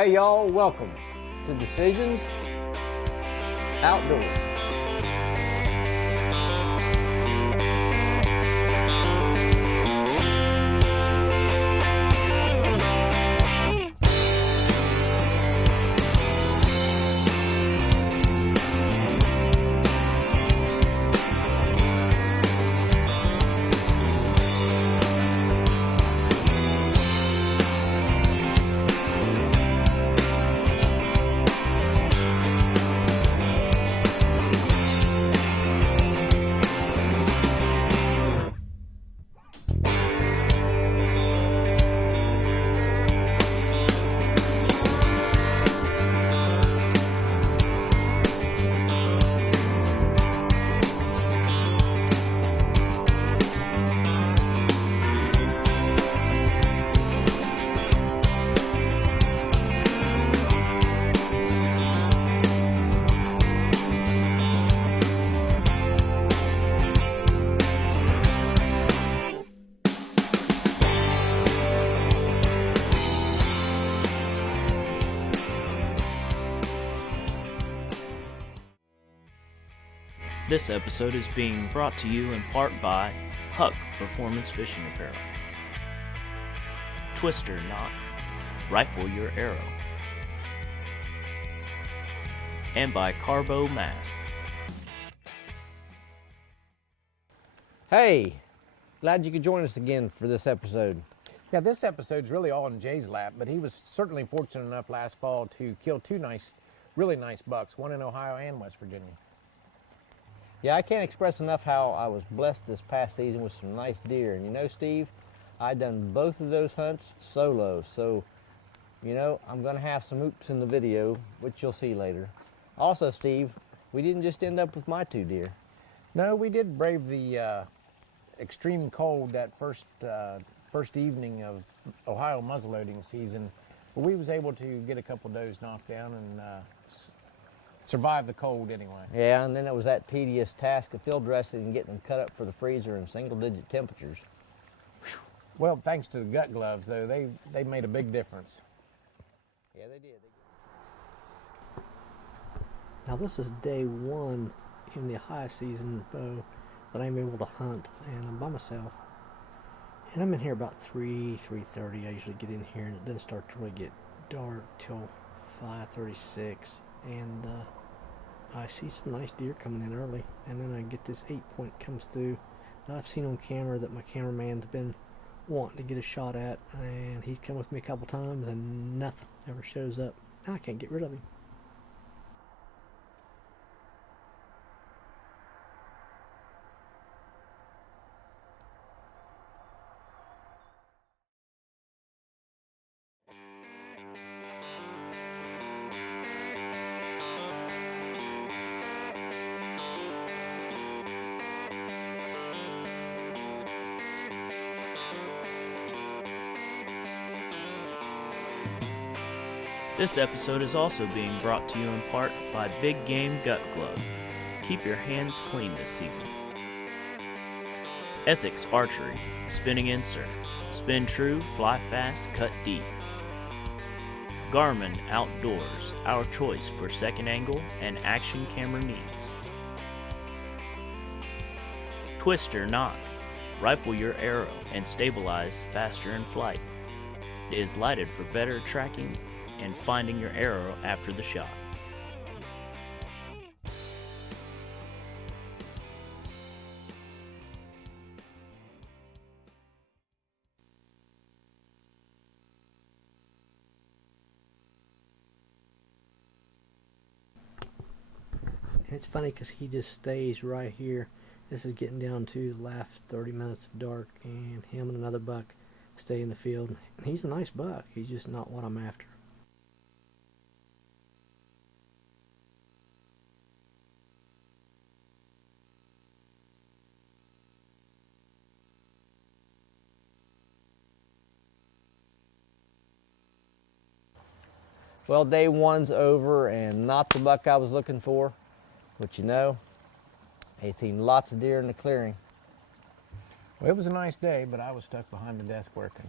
Hey y'all, welcome to Decisions Outdoors. This episode is being brought to you in part by Huck Performance Fishing Apparel, Twister Knot, Rifle Your Arrow, and by Carbo Mask. Hey, glad you could join us again for this episode. Yeah, this episode's really all in Jay's lap, but he was certainly fortunate enough last fall to kill two really nice bucks, one in Ohio and West Virginia. Yeah, I can't express enough how I was blessed this past season with some nice deer. And you know, Steve, I done both of those hunts solo. So, you know, I'm going to have some oops in the video, which you'll see later. Also, Steve, we didn't just end up with my two deer. No, we did brave the extreme cold that first evening of Ohio muzzleloading season. But we was able to get a couple does knocked down and survive the cold anyway. Yeah, and then it was that tedious task of field dressing and getting them cut up for the freezer in single-digit temperatures. Well, thanks to the gut gloves, though, they made a big difference. Yeah, they did. Now this is day one in the high season bow that I'm able to hunt, and I'm by myself. And I'm in here about 3:30. I usually get in here, and it doesn't start to really get dark till 5:36. And I see some nice deer coming in early, and then I get this 8-point comes through that I've seen on camera that my cameraman's been wanting to get a shot at, and he's come with me a couple times, and nothing ever shows up. Now I can't get rid of him. This episode is also being brought to you in part by Big Game Gut Glove. Keep your hands clean this season. Ethics Archery, Spinning Insert, Spin True, Fly Fast, Cut Deep. Garmin Outdoors, our choice for second angle and action camera needs. Twister Knot, rifle your arrow and stabilize faster in flight. It is lighted for better tracking and finding your arrow after the shot. And it's funny because he just stays right here. This is getting down to the last 30 minutes of dark, and him and another buck stay in the field. And he's a nice buck. He's just not what I'm after. Well, day one's over and not the buck I was looking for, but you know, I seen lots of deer in the clearing. Well, it was a nice day, but I was stuck behind the desk working.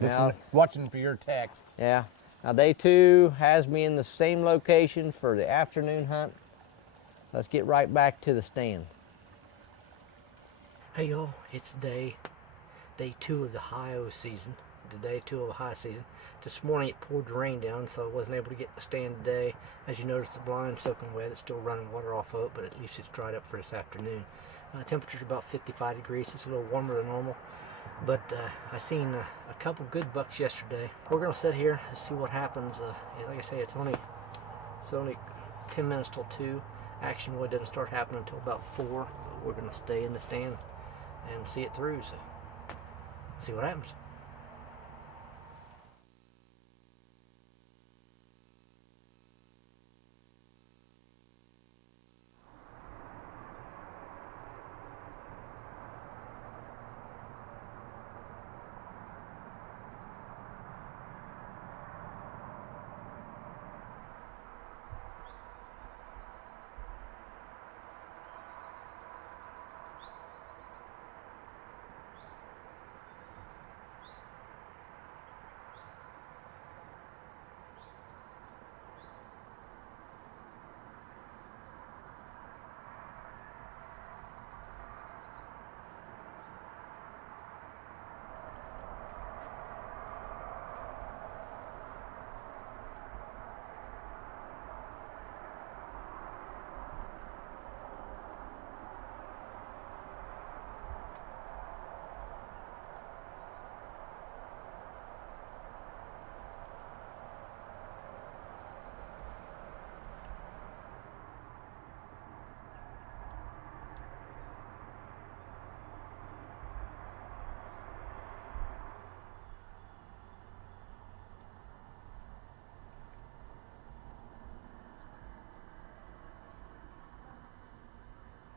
Now, Watching for your texts. yeah, Now day 2 has me in the same location for the afternoon hunt. Let's get right back to the stand. Hey y'all, it's day 2 of the high O season. Day 2 of the high season. This morning it poured the rain down, so I wasn't able to get the stand today. As you notice, the blind's soaking wet. It's still running water off of it, but at least it's dried up for this afternoon. Temperature's about 55 degrees. It's a little warmer than normal. But I seen a couple good bucks yesterday. We're gonna sit here and see what happens. Like I say, it's only 10 minutes till 2. Action really doesn't start happening until about 4. But we're gonna stay in the stand and see it through. So see what happens.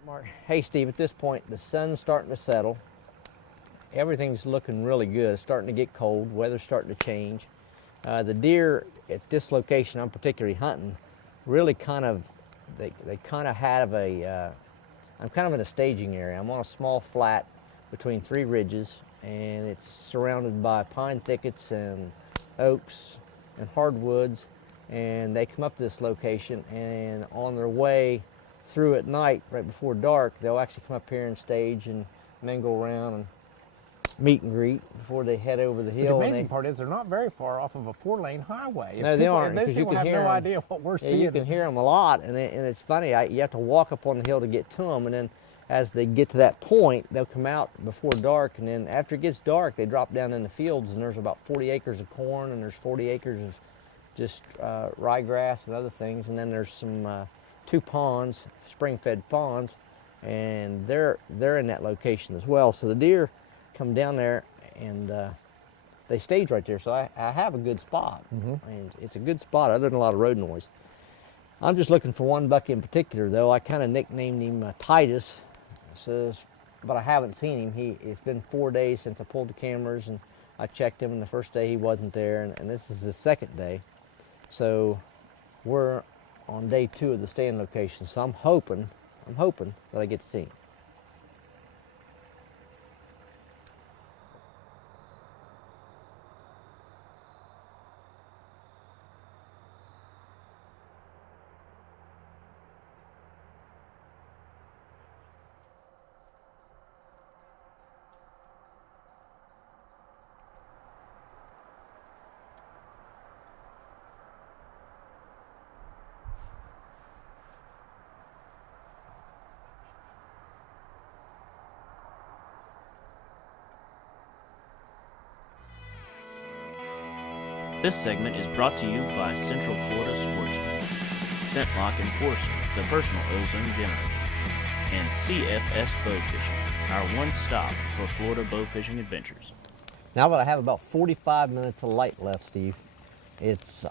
Mark. Hey Steve, at this point the sun's starting to settle. Everything's looking really good. It's starting to get cold. Weather's starting to change. The deer at this location I'm particularly hunting really kind of, they kind of have a, I'm kind of in a staging area. I'm on a small flat between 3 ridges, and it's surrounded by pine thickets and oaks and hardwoods, and they come up to this location, and on their way through at night, right before dark, they'll actually come up here and stage and mingle around and meet and greet before they head over the hill. The amazing part is they're not very far off of a 4-lane highway. No, they aren't, Those because you people can have hear no them. idea what we're Yeah, seeing. you can hear them a lot, and it's funny. You have to walk up on the hill to get to them, and then as they get to that point, they'll come out before dark, and then after it gets dark, they drop down in the fields, and there's about 40 acres of corn, and there's 40 acres of just ryegrass and other things, and then there's some 2 ponds, spring-fed ponds, and they're in that location as well. So the deer come down there, and they stage right there. So I have a good spot, and it's a good spot other than a lot of road noise. I'm just looking for one buck in particular, though. I kind of nicknamed him Titus, but I haven't seen him. It's been 4 days since I pulled the cameras, and I checked him, and the first day he wasn't there, and this is the second day. So we're on day 2 of the stand location. So I'm hoping that I get to see him. This segment is brought to you by Central Florida Sportsman, ScentLock Enforcer, the personal ozone generator, and CFS Bow Fishing, our one-stop for Florida bow fishing adventures. Now that I have about 45 minutes of light left, Steve,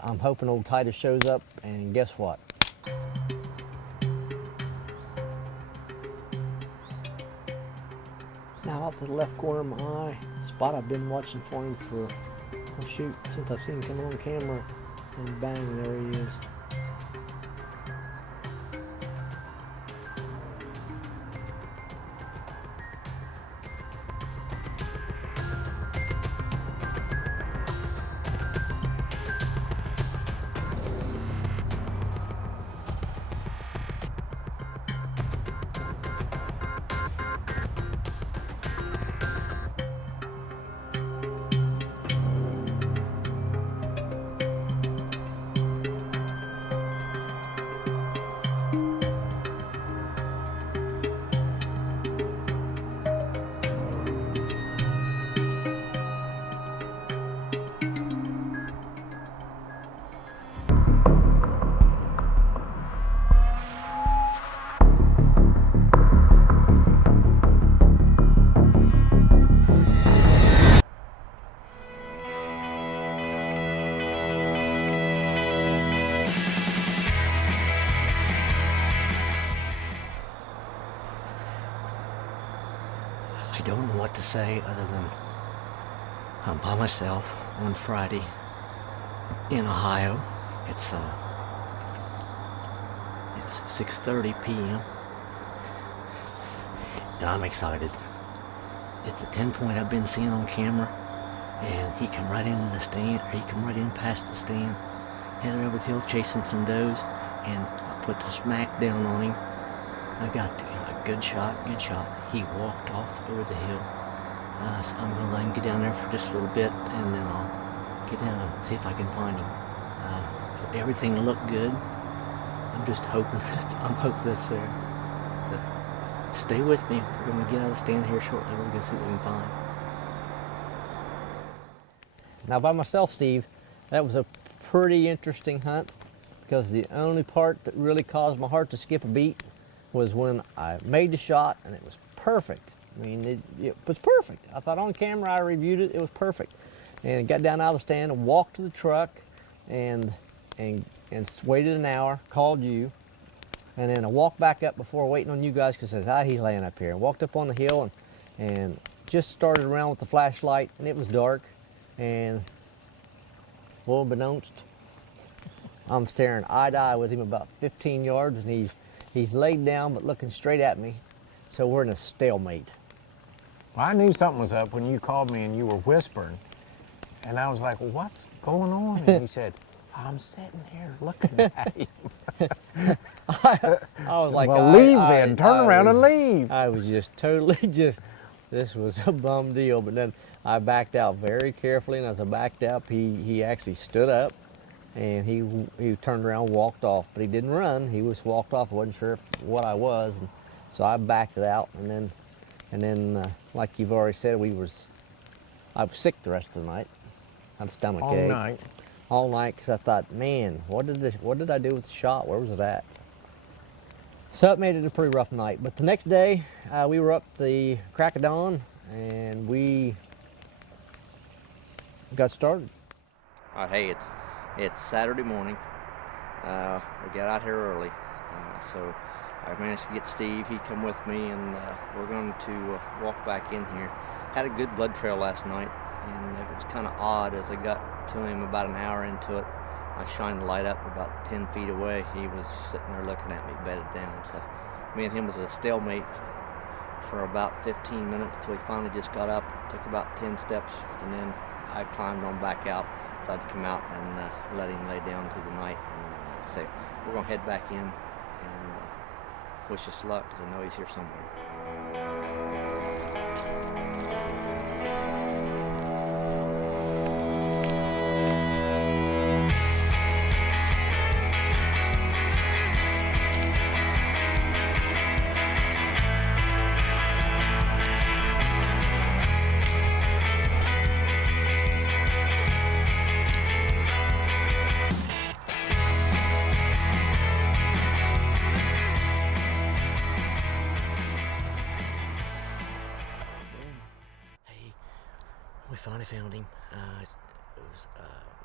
I'm hoping old Titus shows up, and guess what? Now off to the left corner of my eye, spot I've been watching for him for, oh shoot, since I've seen him come on camera, and bang, there he is. I don't know what to say other than I'm by myself on Friday in Ohio. It's 6:30 p.m. and I'm excited. It's a 10-point I've been seeing on camera, and he come right into the stand, or he come right in past the stand, headed over the hill chasing some does, and I put the smack down on him. I got a good shot. He walked off over the hill. So I'm gonna let him get down there for just a little bit, and then I'll get down and see if I can find him. Everything looked good. I'm just hoping. I'm hoping it's there. So stay with me. We're gonna get out of the stand here shortly. We're gonna see what we can find. Now, by myself, Steve, that was a pretty interesting hunt, because the only part that really caused my heart to skip a beat was when I made the shot and it was perfect. I mean, it was perfect. I thought on camera, I reviewed it, it was perfect. And got down out of the stand and walked to the truck and waited an hour, called you, and then I walked back up before waiting on you guys, because I said, he's laying up here. And walked up on the hill and just started around with the flashlight, and it was dark. And well, unbeknownst, I'm staring eye to eye with him about 15 yards, and he's laid down but looking straight at me. So we're in a stalemate. Well, I knew something was up when you called me and you were whispering. And I was like, well, what's going on? And you said, I'm sitting here looking at you. I was like, well, leave then. Turn around and leave. I was just totally this was a bum deal. But then I backed out very carefully, and as I backed up, he actually stood up, and he turned around and walked off. But he didn't run. He just walked off. I wasn't sure what I was. And so I backed it out, and then like you've already said, I was sick the rest of the night. I had a stomach ache. All night, because I thought, man, what did I do with the shot? Where was it at? So it made it a pretty rough night. But the next day, we were up the crack of dawn, and we got started. All right, hey, it's Saturday morning. We got out here early, so I managed to get Steve. He come with me, and we're going to walk back in here. Had a good blood trail last night, and it was kind of odd as I got to him about an hour into it. I shined the light up about 10 feet away. He was sitting there looking at me, bedded down. So me and him was a stalemate for about 15 minutes till he finally just got up, took about 10 steps, and then I climbed on back out. So I had to come out and let him lay down through the night. And like I say, we're going to head back in and wish us luck, because I know he's here somewhere. We finally found him.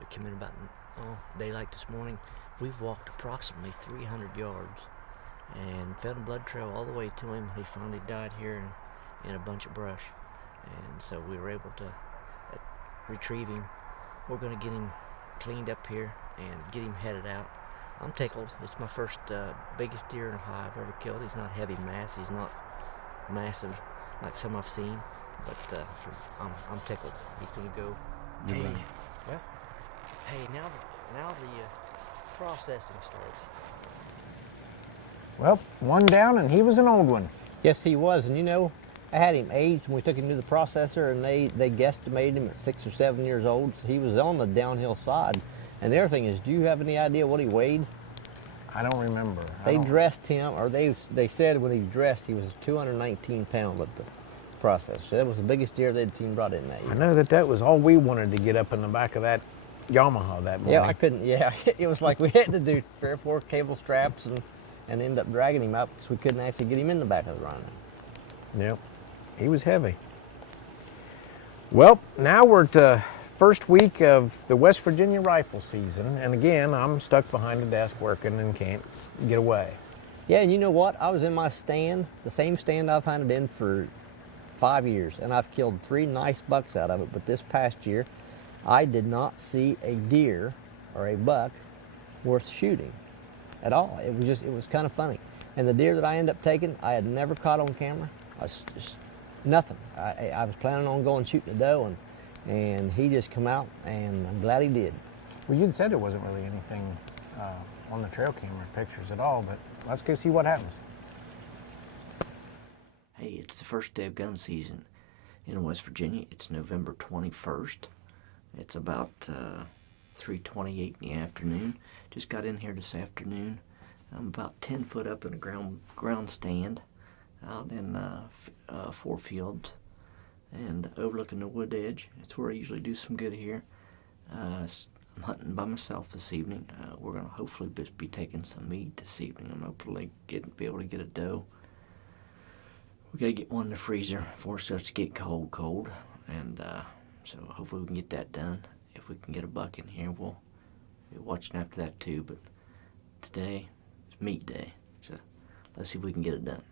We came in about daylight this morning. We've walked approximately 300 yards and found a blood trail all the way to him. He finally died here in a bunch of brush, and so we were able to retrieve him. We're going to get him cleaned up here and get him headed out. I'm tickled. It's my first biggest deer in Ohio I've ever killed. He's not heavy mass. He's not massive like some I've seen. But I'm tickled. He's gonna go. Hey, well, hey, now the processing starts. Well, one down, and he was an old one. Yes, he was. And you know, I had him aged when we took him to the processor, and they guesstimated him at 6 or 7 years old. So he was on the downhill side. And the other thing is, do you have any idea what he weighed? I don't remember. They dressed him, or they said when he was dressed, he was 219 pounds at the process. So that was the biggest deer they'd seen brought in that year. I know that was all we wanted to get up in the back of that Yamaha that morning. Yeah, I couldn't. Yeah, it was like we had to do 3 or 4 cable straps and end up dragging him up, because we couldn't actually get him in the back of the rhino. Yep, he was heavy. Well, now we're at the first week of the West Virginia rifle season, and again, I'm stuck behind the desk working and can't get away. Yeah, and you know what? I was in my stand, the same stand I've hunted in for 5 years, and I've killed 3 nice bucks out of it. But this past year, I did not see a deer or a buck worth shooting at all. It was kind of funny. And the deer that I ended up taking, I had never caught on camera. I was just nothing. I was planning on going shooting a doe, and he just come out, and I'm glad he did. Well, you said there wasn't really anything on the trail camera pictures at all, but let's go see what happens. Hey, it's the first day of gun season in West Virginia. It's November 21st. It's about 3:28 in the afternoon. Just got in here this afternoon. I'm about 10 foot up in a ground stand out in 4 fields and overlooking the wood edge. It's where I usually do some good here. I'm hunting by myself this evening. We're going to hopefully be taking some meat this evening. I'm hopefully be able to get a doe. We got to get one in the freezer before it starts to get cold. And so hopefully we can get that done. If we can get a buck in here, we'll be watching after that too. But today is meat day, so let's see if we can get it done.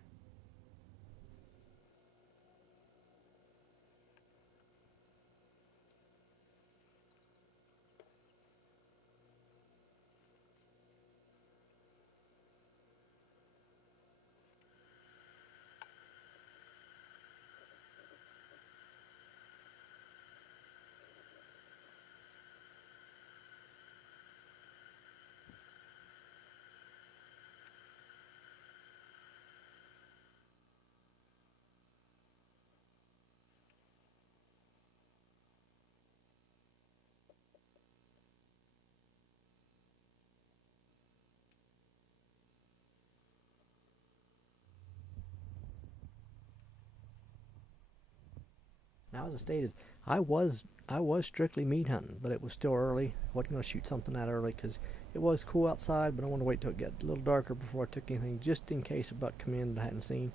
Now, as I stated, I was strictly meat hunting, but it was still early. I wasn't going to shoot something that early because it was cool outside, but I wanted to wait till it got a little darker before I took anything, just in case a buck come in that I hadn't seen.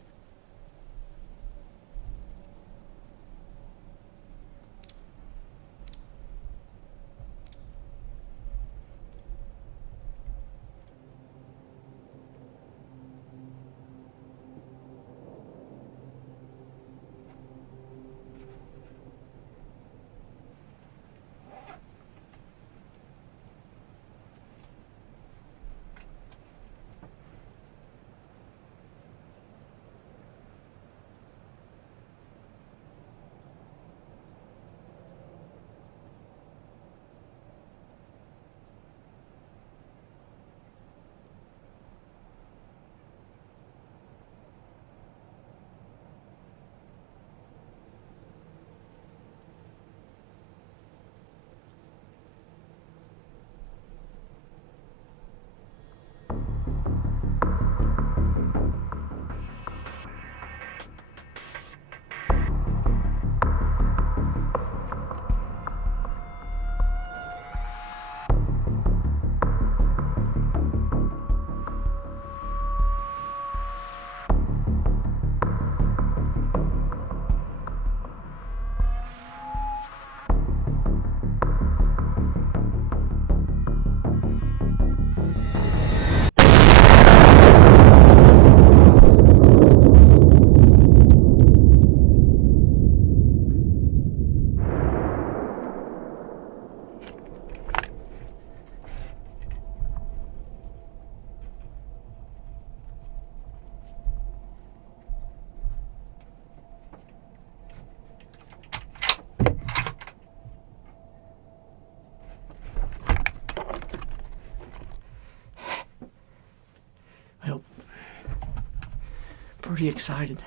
Pretty excited.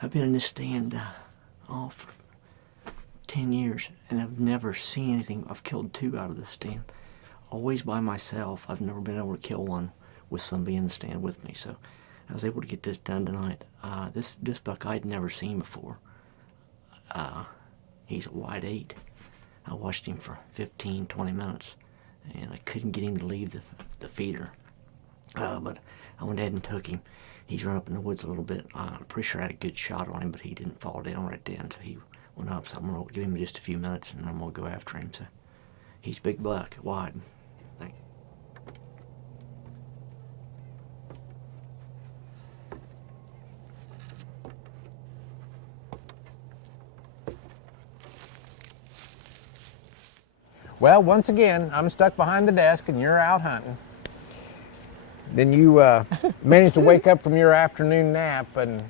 I've been in this stand for 10 years, and I've never seen anything. I've killed 2 out of this stand, always by myself. I've never been able to kill one with somebody in the stand with me, so I was able to get this done tonight. This buck I'd never seen before. He's a wide 8. I watched him for 15-20 minutes, and I couldn't get him to leave the feeder, but I went ahead and took him. He's run up in the woods a little bit. I'm pretty sure I had a good shot on him, but he didn't fall down right then, so he went up. So I'm going to give him just a few minutes, and I'm going to go after him. So he's a big buck, wide. Thanks. Well, once again, I'm stuck behind the desk and you're out hunting. Then you managed to wake up from your afternoon nap and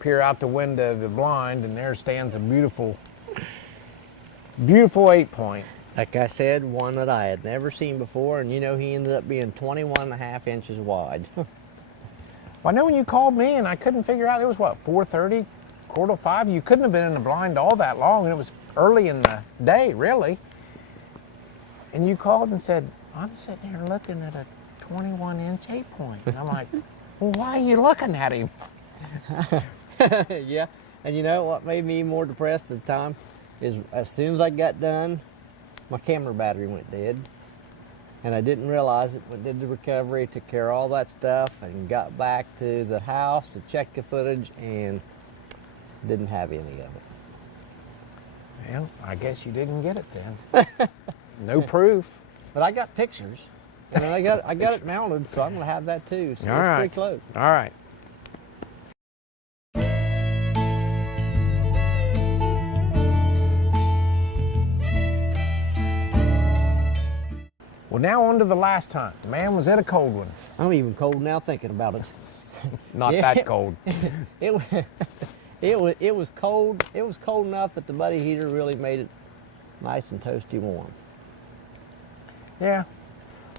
peer out the window of the blind, and there stands a beautiful, beautiful 8-point. Like I said, one that I had never seen before, and you know he ended up being 21.5 inches wide. Well, I know when you called me and I couldn't figure out, it was what, 4:30, 4:45? You couldn't have been in the blind all that long, and it was early in the day, really. And you called and said, I'm sitting here looking at a 21-inch 8-point. And I'm like, well, why are you looking at him? Yeah, and you know what made me more depressed at the time is as soon as I got done, my camera battery went dead. And I didn't realize it, but did the recovery, took care of all that stuff, and got back to the house to check the footage, and didn't have any of it. Well, I guess you didn't get it then. No proof. But I got pictures, and I got it mounted, so I'm gonna have that too. So All it's right. pretty close. All right. Well, now on to the last hunt. Man, was it a cold one? I'm even cold now thinking about it. Not Yeah. that cold. It wa- it was cold. It was cold enough that the buddy heater really made it nice and toasty warm. Yeah.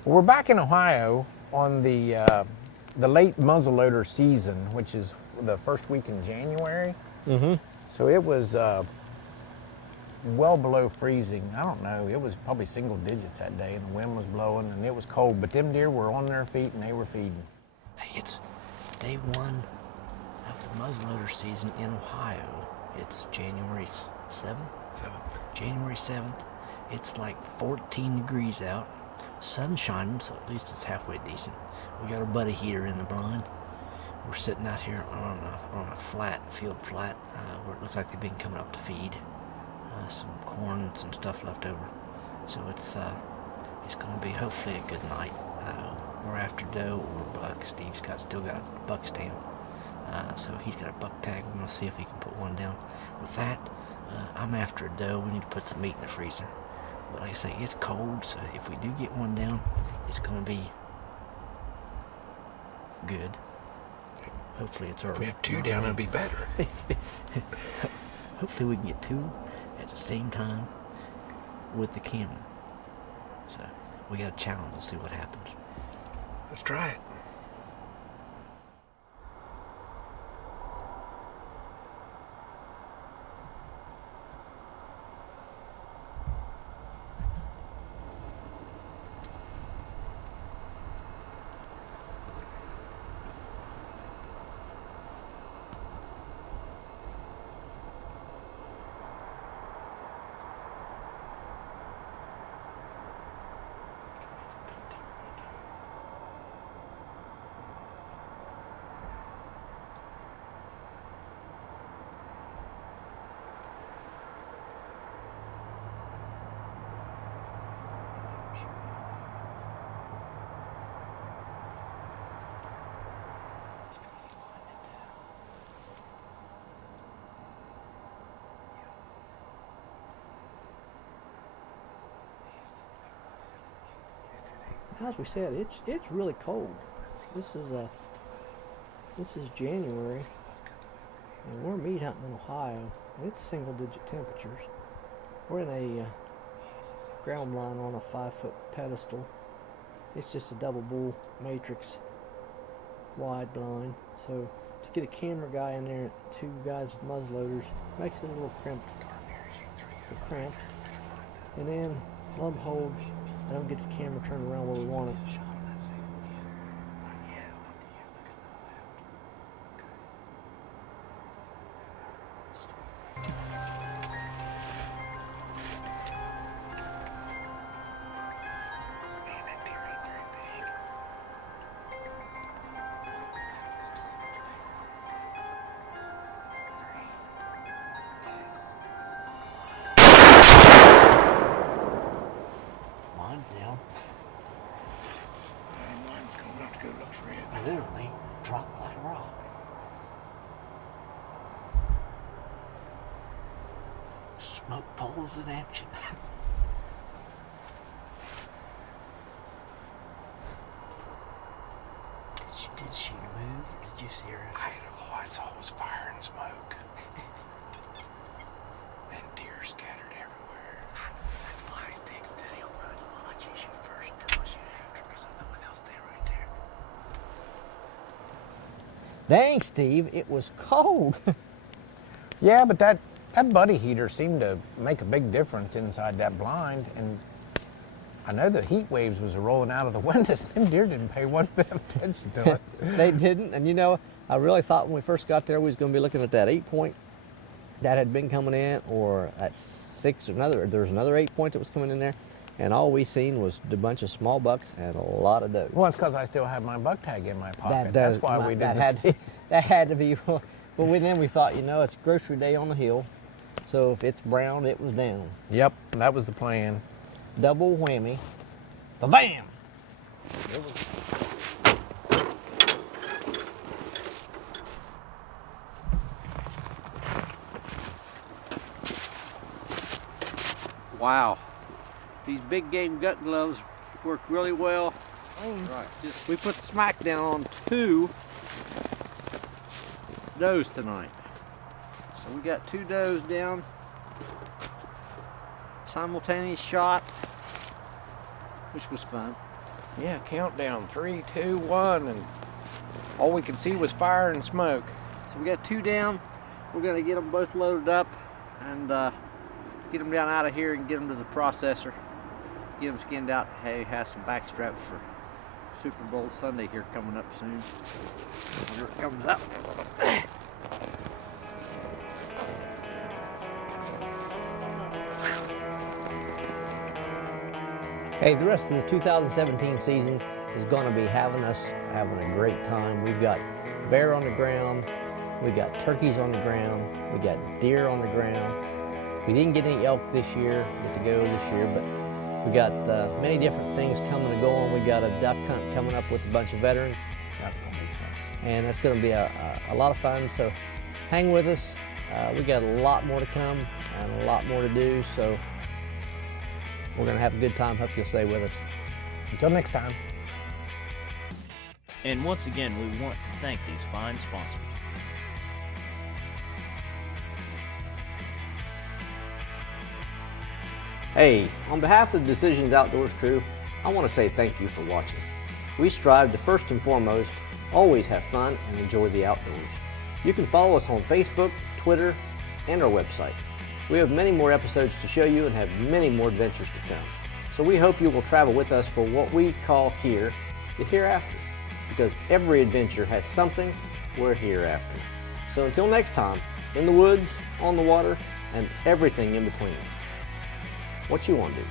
Well, we're back in Ohio on the late muzzleloader season, which is the first week in January. Mm-hmm. So it was well below freezing. I don't know. It was probably single digits that day, and the wind was blowing, and it was cold. But them deer were on their feet, and they were feeding. Hey, it's day one of the muzzleloader season in Ohio. It's January 7th? January 7th. It's like 14 degrees out. Sun's shining, so at least it's halfway decent. We got our buddy heater in the blind. We're sitting out here on a field flat, where it looks like they've been coming up to feed. Some corn and some stuff left over. So it's going to be hopefully a good night. We're after doe or buck. Steve's still got a buck stamp. So he's got a buck tag. We're going to see if he can put one down. With that, I'm after a doe. We need to put some meat in the freezer. But like I say, it's cold, so if we do get one down, it's going to be good. Hopefully it's early. If we have two down, it'll be better. Hopefully we can get two at the same time with the camera. So we got a challenge to see what happens. Let's try it. As we said, it's really cold. This is January, and we're meat hunting in Ohio, and it's single-digit temperatures. We're in a ground line on a 5-foot pedestal. It's just a double bull matrix wide blind. So to get a camera guy in there, 2 guys with muzzleloaders, makes it a little cramped. And then lump hold. I don't get the camera turned around where we want it. Literally dropped like a rock. Smoke poles in action. serious? All I saw was fire and smoke. And deer scattered everywhere. That's why I stayed steady. I'll let you shoot first, then I'll shoot after, because I know without staying right there. Dang, Steve, it was cold. Yeah, but that buddy heater seemed to make a big difference inside that blind, and I know the heat waves was rolling out of the windows. Them deer didn't pay one bit of attention to it. They didn't, and you know, I really thought when we first got there we was going to be looking at that 8-point that had been coming in, or at 6, or there was another 8-point that was coming in there, and all we seen was a bunch of small bucks and a lot of does. Well, it's because I still have my buck tag in my pocket. That That's why we did that this. that had to be. But then we thought, you know, it's grocery day on the hill, so if it's brown, it was down. Yep, that was the plan. Double whammy. Ba-bam! Wow, these big game gut gloves work really well. Right, we put the smack down on 2 does tonight. So we got 2 does down. Simultaneous shot, which was fun. Yeah, countdown, 3, 2, 1, and all we could see was fire and smoke. So we got 2 down. We're gonna get them both loaded up and get them down out of here and get them to the processor. Get them skinned out. Hey, have some back straps for Super Bowl Sunday here coming up soon. Whenever it comes up. Hey, the rest of the 2017 season is going to be having a great time. We've got bear on the ground, we got turkeys on the ground, we got deer on the ground. We didn't get any elk this year, get to go this year, but we got many different things coming and going. We got a duck hunt coming up with a bunch of veterans, and that's going to be a lot of fun. So hang with us. We got a lot more to come and a lot more to do. So we're going to have a good time. Hope you'll stay with us. Until next time. And once again, we want to thank these fine sponsors. Hey, on behalf of the Decisions Outdoors crew, I want to say thank you for watching. We strive to first and foremost always have fun and enjoy the outdoors. You can follow us on Facebook, Twitter, and our website. We have many more episodes to show you and have many more adventures to come. So we hope you will travel with us for what we call here the hereafter, because every adventure has something we're hereafter. So until next time, in the woods, on the water, and everything in between. What you want to do?